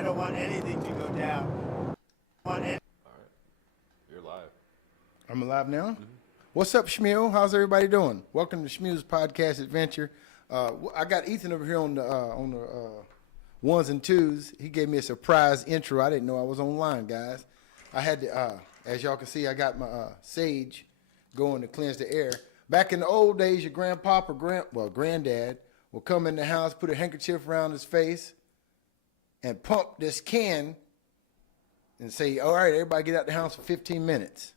I don't want anything to go down. All right. You're live. I'm alive now? Mm-hmm. What's up, Shmules? How's everybody doing? Welcome to Shmules Podcast Adventure. I got Ethan over here on the ones and twos. He gave me a surprise intro. I didn't know I was online, guys. I had to, as y'all can see, I got my sage going to cleanse the air. Back in the old days, your grandpop or granddad will come in the house, put a handkerchief around his face, and pump this can and say, all right, everybody get out the house for 15 minutes.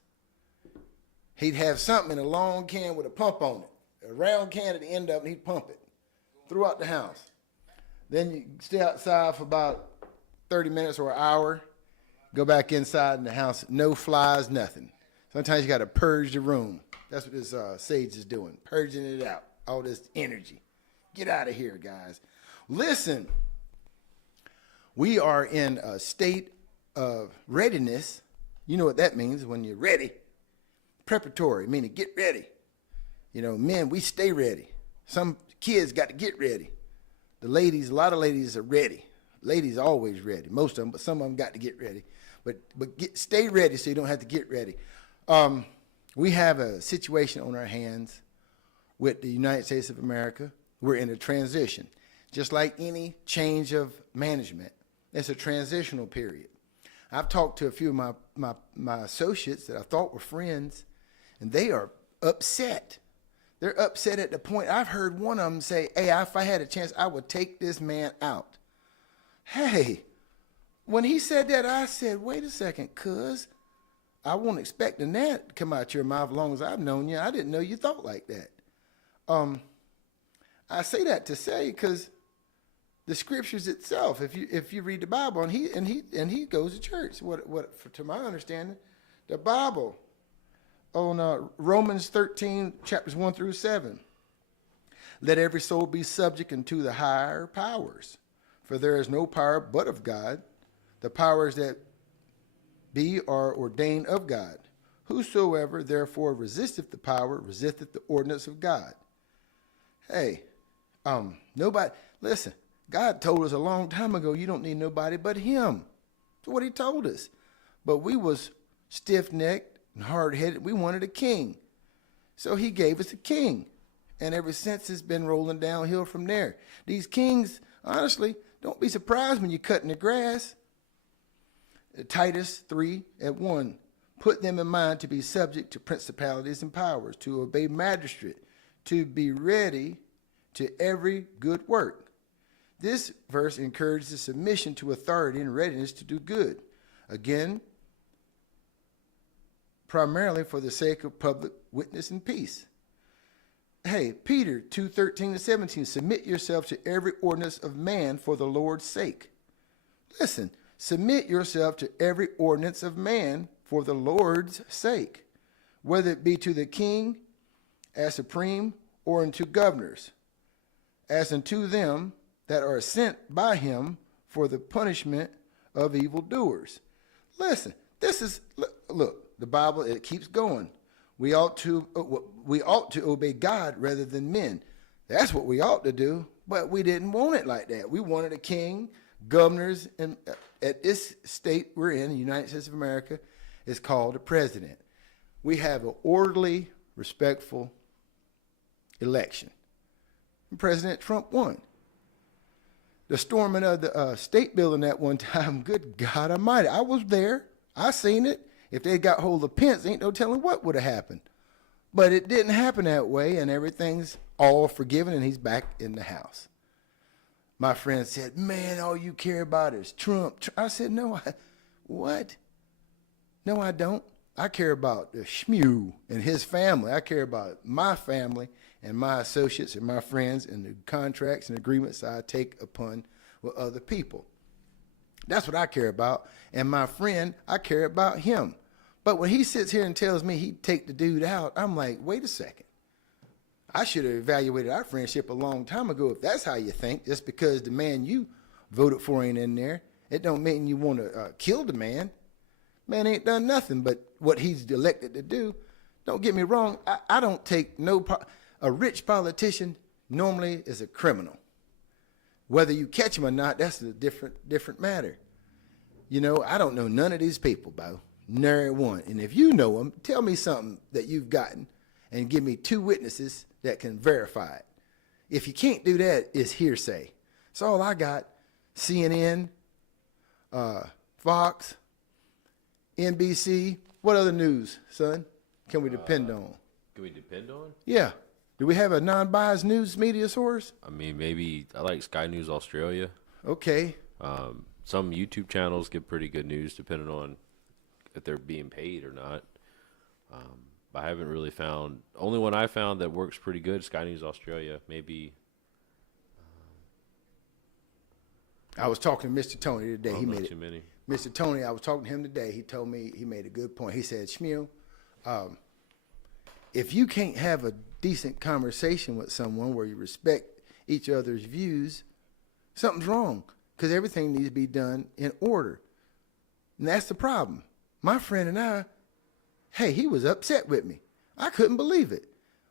He'd have something in a long can with a pump on it, a round can at the end of it, and he'd pump it throughout the house. Then you stay outside for about 30 minutes or an hour, go back inside in the house, no flies, nothing. Sometimes you got to purge the room. That's what this sage is doing, purging it out, all this energy. Get out of here, guys. Listen, we are in a state of readiness. You know what that means when you're ready. Preparatory, meaning get ready. You know, men, we stay ready. Some kids got to get ready. The ladies, a lot of ladies are ready. Ladies are always ready, most of them, but some of them got to get ready. But stay ready so you don't have to get ready. We have a situation on our hands with the United States of America. We're in a transition. Just like any change of management, it's a transitional period. I've talked to a few of my associates that I thought were friends, and they are upset. They're upset at the point, I've heard one of them say, hey, if I had a chance, I would take this man out. Hey, when he said that, I said, wait a second, cuz I wasn't expecting that to come out your mouth as long as I've known you. I didn't know you thought like that. I say that to say because the scriptures itself, if you read the Bible, and he goes to church. To my understanding, the Bible on Romans 13 chapters 1 through 7. Let every soul be subject unto the higher powers, for there is no power but of God. The powers that be are ordained of God. Whosoever therefore resisteth the power resisteth the ordinance of God. Hey, nobody, listen, God told us a long time ago, you don't need nobody but him. That's what he told us. But we was stiff-necked and hard-headed. We wanted a king. So he gave us a king. And ever since, it's been rolling downhill from there. These kings, honestly, don't be surprised when you're cutting the grass. Titus 3:1, put them in mind to be subject to principalities and powers, to obey magistrate, to be ready to every good work. This verse encourages submission to authority and readiness to do good. Again, primarily for the sake of public witness and peace. Hey, Peter 2:13-17, submit yourself to every ordinance of man for the Lord's sake. Listen, submit yourself to every ordinance of man for the Lord's sake, whether it be to the king as supreme or unto governors, as unto them that are sent by him for the punishment of evildoers. Listen, this is, look, the Bible, it keeps going. We ought to obey God rather than men. That's what we ought to do, but we didn't want it like that. We wanted a king, governors, and at this state we're in, the United States of America, is called a president. We have an orderly, respectful election. And President Trump won. The storming of the state building that one time, good God Almighty, I was there. I seen it. If they got hold of Pence, ain't no telling what would have happened. But it didn't happen that way, and everything's all forgiven, and he's back in the House. My friend said, man, all you care about is Trump. I said, no, what? No, I don't. I care about the Shmule and his family. I care about my family and my associates and my friends and the contracts and agreements I take upon with other people. That's what I care about. And my friend, I care about him. But when he sits here and tells me he'd take the dude out, I'm like, wait a second. I should have evaluated our friendship a long time ago if that's how you think. Just because the man you voted for ain't in there, it don't mean you want to kill the man. Man ain't done nothing but what he's elected to do. Don't get me wrong. I don't take a rich politician normally is a criminal. Whether you catch him or not, that's a different matter. You know, I don't know none of these people, Bo. Nary one. And if you know them, tell me something that you've gotten and give me 2 witnesses that can verify it. If you can't do that, it's hearsay. That's all I got. CNN, Fox, NBC. What other news, son, can we depend on? Can we depend on? Yeah. Do we have a non-biased news media source? I mean, maybe I like Sky News Australia. Okay. Some YouTube channels give pretty good news depending on if they're being paid or not. I haven't really found, only one I found that works pretty good, Sky News Australia. Maybe. I was talking to Mr. Tony today. He made too many. Mr. Tony, I was talking to him today. He told me, he made a good point. He said, Shmuel, if you can't have a decent conversation with someone where you respect each other's views, something's wrong, because everything needs to be done in order. And that's the problem. My friend and I, hey, he was upset with me. I couldn't believe it.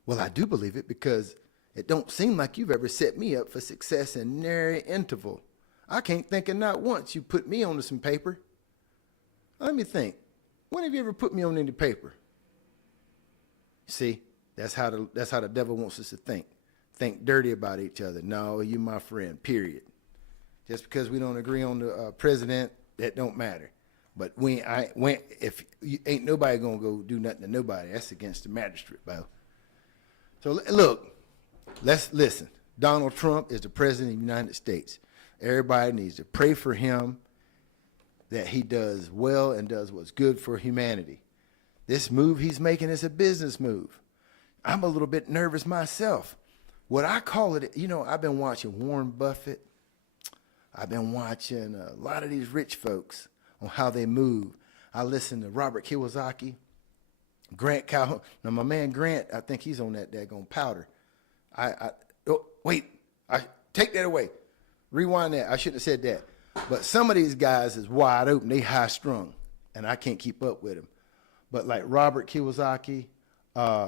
Well, I do believe it because it don't seem like you've ever set me up for success in nary interval. I can't think of not once you put me onto some paper. Let me think. When have you ever put me on any paper? See, that's how the devil wants us to think. Think dirty about each other. No, you my friend, period. Just because we don't agree on the president, that don't matter. But if you, ain't nobody gonna go do nothing to nobody, that's against the magistrate, Bo. So look, let's listen. Donald Trump is the president of the United States. Everybody needs to pray for him that he does well and does what's good for humanity. This move he's making is a business move. I'm a little bit nervous myself. What I call it, you know, I've been watching Warren Buffett. I've been watching a lot of these rich folks on how they move. I listen to Robert Kiyosaki, Grant Calhoun. Now, my man Grant, I think he's on that daggone powder. Take that away. Rewind that. I shouldn't have said that. But some of these guys is wide open. They high strung, and I can't keep up with them. But like Robert Kiyosaki,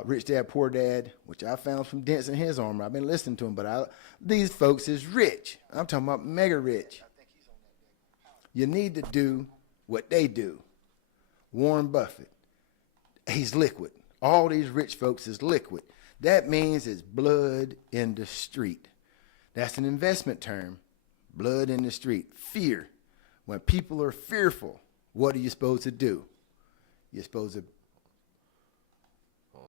Rich Dad, Poor Dad, which I found some dents in his armor. I've been listening to him, but these folks is rich. I'm talking about mega rich. You need to do what they do. Warren Buffett, he's liquid. All these rich folks is liquid. That means it's blood in the street. That's an investment term. Blood in the street. Fear. When people are fearful, what are you supposed to do? You're supposed to